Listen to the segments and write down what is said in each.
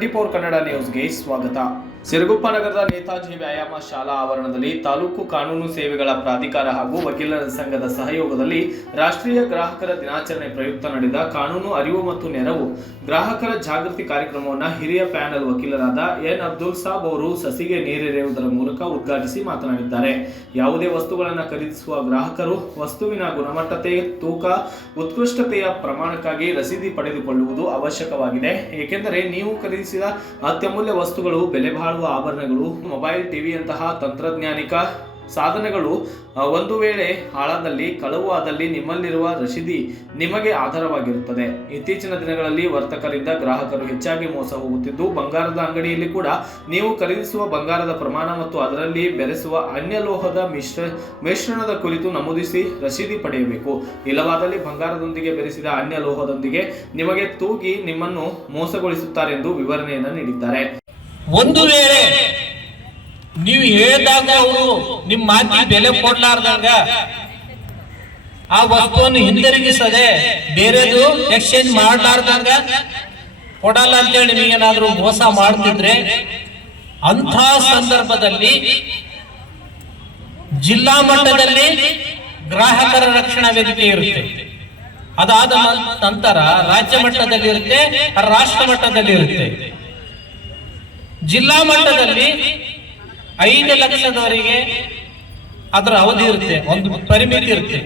ಟಿ24 ಕನ್ನಡ ನ್ಯೂಸ್ಗೆ ಸ್ವಾಗತ. ಸಿರುಗುಪ್ಪ ನಗರದ ನೇತಾಜಿ ವ್ಯಾಯಾಮ ಶಾಲಾ ಆವರಣದಲ್ಲಿ ತಾಲೂಕು ಕಾನೂನು ಸೇವೆಗಳ ಪ್ರಾಧಿಕಾರ ಹಾಗೂ ವಕೀಲರ ಸಂಘದ ಸಹಯೋಗದಲ್ಲಿ ರಾಷ್ಟ್ರೀಯ ಗ್ರಾಹಕರ ದಿನಾಚರಣೆ ಪ್ರಯುಕ್ತ ನಡೆದ ಕಾನೂನು ಅರಿವು ಮತ್ತು ನೆರವು ಗ್ರಾಹಕರ ಜಾಗೃತಿ ಕಾರ್ಯಕ್ರಮವನ್ನು ಹಿರಿಯ ಪ್ಯಾನೆಲ್ ವಕೀಲರಾದ ಎನ್ ಅಬ್ದುಲ್ ಸಾಬ್ ಅವರು ಸಸಿಗೆ ನೀರೆರೆಯುವುದರ ಮೂಲಕ ಉದ್ಘಾಟಿಸಿ ಮಾತನಾಡಿದ್ದಾರೆ. ಯಾವುದೇ ವಸ್ತುಗಳನ್ನು ಖರೀದಿಸುವ ಗ್ರಾಹಕರು ವಸ್ತುವಿನ ಗುಣಮಟ್ಟತೆ, ತೂಕ, ಉತ್ಕೃಷ್ಟತೆಯ ಪ್ರಮಾಣಕ್ಕಾಗಿ ರಸೀದಿ ಪಡೆದುಕೊಳ್ಳುವುದು ಅವಶ್ಯಕವಾಗಿದೆ. ಏಕೆಂದರೆ ನೀವು ಖರೀದಿಸಿದ ಅತ್ಯಮೂಲ್ಯ ವಸ್ತುಗಳು, ಬೆಲೆ ಬಾಳುವ ಆಭರಣಗಳು, ಮೊಬೈಲ್, ಟಿವಿಯಂತಹ ತಂತ್ರಜ್ಞಾನಿಕ ಸಾಧನಗಳು ಒಂದು ವೇಳೆ ಹಾಳಾದಲ್ಲಿ, ಕಳವು ಆದಲ್ಲಿ ನಿಮ್ಮಲ್ಲಿರುವ ರಸೀದಿ ನಿಮಗೆ ಆಧಾರವಾಗಿರುತ್ತದೆ. ಇತ್ತೀಚಿನ ದಿನಗಳಲ್ಲಿ ವರ್ತಕರಿಂದ ಗ್ರಾಹಕರು ಹೆಚ್ಚಾಗಿ ಮೋಸ ಹೋಗುತ್ತಿದ್ದು, ಬಂಗಾರದ ಅಂಗಡಿಯಲ್ಲಿ ಕೂಡ ನೀವು ಖರೀದಿಸುವ ಬಂಗಾರದ ಪ್ರಮಾಣ ಮತ್ತು ಅದರಲ್ಲಿ ಬೆರೆಸುವ ಅನ್ಯಲೋಹದ ಮಿಶ್ರಣದ ಕುರಿತು ನಮೂದಿಸಿ ರಸೀದಿ ಪಡೆಯಬೇಕು. ಇಲ್ಲವಾದಲ್ಲಿ ಬಂಗಾರದೊಂದಿಗೆ ಬೆರೆಸಿದ ಅನ್ಯಲೋಹದೊಂದಿಗೆ ನಿಮಗೆ ತೂಗಿ ನಿಮ್ಮನ್ನು ಮೋಸಗೊಳಿಸುತ್ತಾರೆಂದು ವಿವರಣೆಯನ್ನು ನೀಡಿದ್ದಾರೆ. ಒಂದು ವೇಳೆ ನೀವು ಹೇಳಿದಾಗ ಅವರು ನಿಮ್ಮ ಮಾತಿಗೆ ಬೆಲೆ ಕೊಡ್ಲಾರ್ದಂಗ ಆ ವಸ್ತುವನ್ನು ಹಿಂದಿರುಗಿಸದೆ ಬೇರೆದು ಎಕ್ಸ್ಚೇಂಜ್ ಮಾಡಲಾರ್ದಂಗ ಕೊಡಲ್ಲ ಅಂತೇಳಿ ನಿಮಗೇನಾದ್ರೂ ಮೋಸ ಮಾಡ್ತಿದ್ರೆ ಅಂಥ ಸಂದರ್ಭದಲ್ಲಿ ಜಿಲ್ಲಾ ಮಟ್ಟದಲ್ಲಿ ಗ್ರಾಹಕರ ರಕ್ಷಣಾ ವೇದಿಕೆ ಇರುತ್ತೆ. ಅದಾದ ನಂತರ ರಾಜ್ಯ ಮಟ್ಟದಲ್ಲಿ ಇರುತ್ತೆ, ರಾಷ್ಟ್ರ ಮಟ್ಟದಲ್ಲಿ ಇರುತ್ತೆ. ಜಿಲ್ಲಾ ಮಟ್ಟದಲ್ಲಿ 5 ಲಕ್ಷದವರೆಗೆ ಅದರ ಅವಧಿ ಇರುತ್ತೆ, ಒಂದು ಪರಿಮಿತಿ ಇರುತ್ತೆ.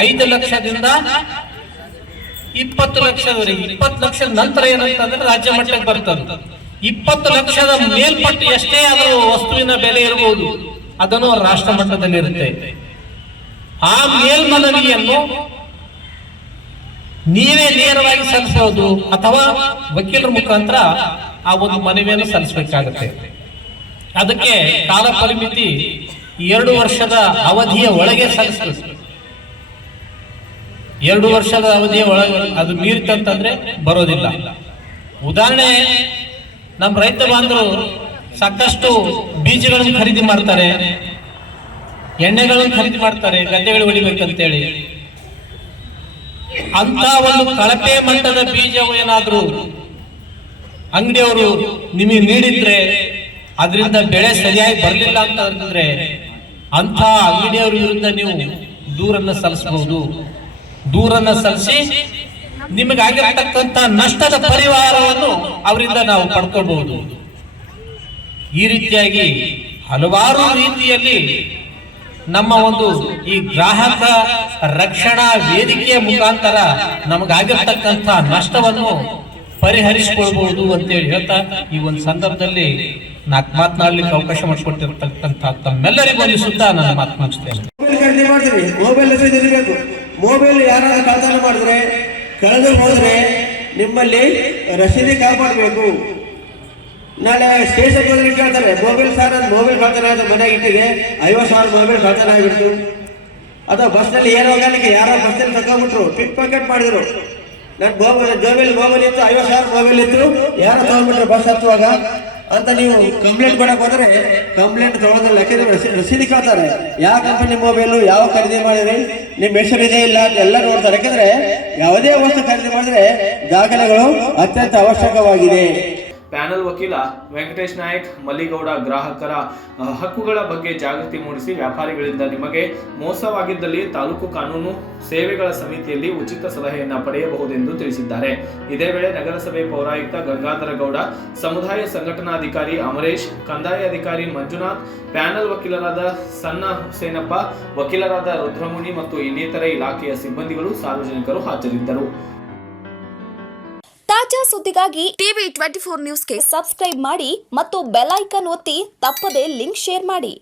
5 ಲಕ್ಷದಿಂದ 20 ಲಕ್ಷದವರೆಗೆ. 20 ಲಕ್ಷದ ನಂತರ ಏನಂತಂದ್ರೆ ರಾಜ್ಯ ಮಟ್ಟಕ್ಕೆ ಬರ್ತದೆ. 20 ಲಕ್ಷದ ಮೇಲ್ಪಟ್ಟು ಎಷ್ಟೇ ಅದರ ವಸ್ತುವಿನ ಬೆಲೆ ಇರಬಹುದು, ಅದನ್ನು ರಾಷ್ಟ್ರ ಮಟ್ಟದಲ್ಲಿ ಇರುತ್ತೆ. ಆ ಮೇಲ್ಮನವಿಯನ್ನು ನೀವೇ ನೇರವಾಗಿ ಸಲ್ಲಿಸಬಹುದು ಅಥವಾ ವಕೀಲರ ಮುಖಾಂತರ ಆ ಒಂದು ಮನವಿಯನ್ನು ಸಲ್ಲಿಸಬೇಕಾಗುತ್ತೆ. ಅದಕ್ಕೆ ಕಾಲ ಪರಿಮಿತಿ 2 ವರ್ಷದ ಅವಧಿಯ ಒಳಗೆ ಸಲ್ಲಿಸಬೇಕು. 2 ವರ್ಷದ ಅವಧಿಯ ಒಳಗೆ ಅದು ಮೀರಿತಂತಂದ್ರೆ ಬರೋದಿಲ್ಲ. ಉದಾಹರಣೆ, ನಮ್ಮ ರೈತ ಬಾಂಧವರು ಸಾಕಷ್ಟು ಬೀಜಗಳನ್ನು ಖರೀದಿ ಮಾಡ್ತಾರೆ, ಎಣ್ಣೆಗಳನ್ನು ಖರೀದಿ ಮಾಡ್ತಾರೆ, ಗದ್ದೆಗಳು ಹೊಡಿಬೇಕಂತೇಳಿ. ಅಂತ ಒಂದು ಕಳಪೆ ಮಟ್ಟದ ಬೀಜವು ಏನಾದ್ರೂ ಅಂಗಡಿಯವರು ನಿಮಗೆ ನೀಡಿದ್ರೆ, ಅದರಿಂದ ಬೆಳೆ ಸರಿಯಾಗಿ ಬರಲಿಲ್ಲ ಅಂತಂದ್ರೆ ಅಂತ ಅಂಗಡಿಯವರ ವಿರುದ್ಧ ನೀವು ದೂರನ್ನ ಸಲ್ಲಿಸಬಹುದು. ದೂರನ್ನ ಸಲ್ಲಿಸಿ ನಿಮಗಾಗಿರ್ತಕ್ಕಂಥ ನಷ್ಟದ ಪರಿಹಾರವನ್ನು ಅವರಿಂದ ನಾವು ಪಡ್ಕೋಬಹುದು. ಈ ರೀತಿಯಾಗಿ ಹಲವಾರು ರೀತಿಯಲ್ಲಿ ನಮ್ಮ ಒಂದು ಈ ಗ್ರಾಹಕ ರಕ್ಷಣಾ ವೇದಿಕೆಯ ಮುಖಾಂತರ ನಮಗಾಗಿರ್ತಕ್ಕಂಥ ನಷ್ಟವನ್ನು ಪರಿಹರಿಸಿಕೊಳ್ಬಹುದು ಅಂತೇಳಿ ಹೇಳ್ತಾ ಈ ಒಂದು ಸಂದರ್ಭದಲ್ಲಿ ನಾಲ್ಕು ಮಾತನಾಡಲಿಕ್ಕೆ ಅವಕಾಶ ಮಾಡಿಕೊಟ್ಟಿರ್ತಕ್ಕಂಥ ತಮ್ಮೆಲ್ಲರಿಗೂ ವಂದಿಸುತ್ತಾ ನಾನು ಮಾತು ಮುಗಿಸ್ತೇನೆ. ಮೊಬೈಲ್ ಇರಬೇಕು. ಮೊಬೈಲ್ ಯಾರಾದ್ರೂ ಕಳ್ಳತನ ಮಾಡಿದ್ರೆ, ಕಳೆದು ಹೋದ್ರೆ ನಿಮ್ಮಲ್ಲಿ ರಸೀದಿ ಕಾಪಾಡಬೇಕು. ನಾಳೆ ಸ್ಟೇಷನ್ ಹೋದ್ರೆ ಕೇಳ್ತಾರೆ, ಮೊಬೈಲ್ ಸರ್ ಮೊಬೈಲ್ ಕಳ್ತನ ಆದ ಮನೆಯಾಗ ಇಟ್ಟಿಗೆ 50,000 ಮೊಬೈಲ್ ಕಳ್ತನ ಆಗಿಬಿಟ್ಟು. ಅಥವಾ ಬಸ್ನಲ್ಲಿ ಏನೋ ಹೋಗಲಿಕ್ಕೆ ಯಾರೋ ಬಸ್ನಲ್ಲಿ ತಗೊಂಡ್ಬಿಟ್ರು, ಪಿಕ್ ಪಾಕೆಟ್ ಮಾಡಿದ್ರು. ನನ್ನ ಮೊಬೈಲ್ ಇತ್ತು, 50,000 ಮೊಬೈಲ್ ಇತ್ತು, ಯಾರೋ ತಗೊಂಡ್ಬಿಟ್ರು ಬಸ್ ಹತ್ತುವಾಗ ಅಂತ ನೀವು ಕಂಪ್ಲೇಂಟ್ ಕೊಡಕ್ ಹೋದ್ರೆ ಕಂಪ್ಲೇಂಟ್ ತಗೊಳ್ಳೋದ್ರ ರಸೀದಿ ಕೇಳ್ತಾರೆ. ಯಾವ ಕಂಪನಿ ಮೊಬೈಲು, ಯಾವ ಖರೀದಿ ಮಾಡಿದ್ರಿ, ನಿಮ್ಮ ಹೆಸರಿದೆ ಇಲ್ಲ ಅಂತ ಎಲ್ಲ ನೋಡ್ತಾರೆ. ಯಾಕಂದ್ರೆ ಯಾವುದೇ ವಸ್ತು ಖರೀದಿ ಮಾಡಿದ್ರೆ ದಾಖಲೆಗಳು ಅತ್ಯಂತ ಅವಶ್ಯಕವಾಗಿದೆ. ಪ್ಯಾನಲ್ ವಕೀಲ ವೆಂಕಟೇಶ್ ನಾಯಕ್ ಮಲ್ಲಿಗೌಡ ಗ್ರಾಹಕರ ಹಕ್ಕುಗಳ ಬಗ್ಗೆ ಜಾಗೃತಿ ಮೂಡಿಸಿ ವ್ಯಾಪಾರಿಗಳಿಂದ ನಿಮಗೆ ಮೋಸವಾಗಿದ್ದಲ್ಲಿ ತಾಲೂಕು ಕಾನೂನು ಸೇವೆಗಳ ಸಮಿತಿಯಲ್ಲಿ ಉಚಿತ ಸಲಹೆಯನ್ನು ಪಡೆಯಬಹುದೆಂದು ತಿಳಿಸಿದ್ದಾರೆ. ಇದೇ ವೇಳೆ ನಗರಸಭೆ ಪೌರಾಯುಕ್ತ ಗಂಗಾಧರ ಗೌಡ, ಸಮುದಾಯ ಸಂಘಟನಾಧಿಕಾರಿ ಅಮರೇಶ್, ಕಂದಾಯ ಅಧಿಕಾರಿ ಮಂಜುನಾಥ್, ಪ್ಯಾನಲ್ ವಕೀಲರಾದ ಸಣ್ಣ ಹುಸೇನಪ್ಪ, ವಕೀಲರಾದ ರುದ್ರಮುನಿ ಮತ್ತು ಇನ್ನಿತರೆ ಇಲಾಖೆಯ ಸಿಬ್ಬಂದಿಗಳು, ಸಾರ್ವಜನಿಕರು ಹಾಜರಿದ್ದರು. ತಾಜಾ ಸುದ್ದಿಗಾಗಿ ಟಿವಿ24 ನ್ಯೂಸ್ಗೆ ಸಬ್ಸ್ಕ್ರೈಬ್ ಮಾಡಿ ಮತ್ತು ಬೆಲ್ ಐಕಾನ್ ಒತ್ತಿ ತಪ್ಪದೇ ಲಿಂಕ್ ಶೇರ್ ಮಾಡಿ.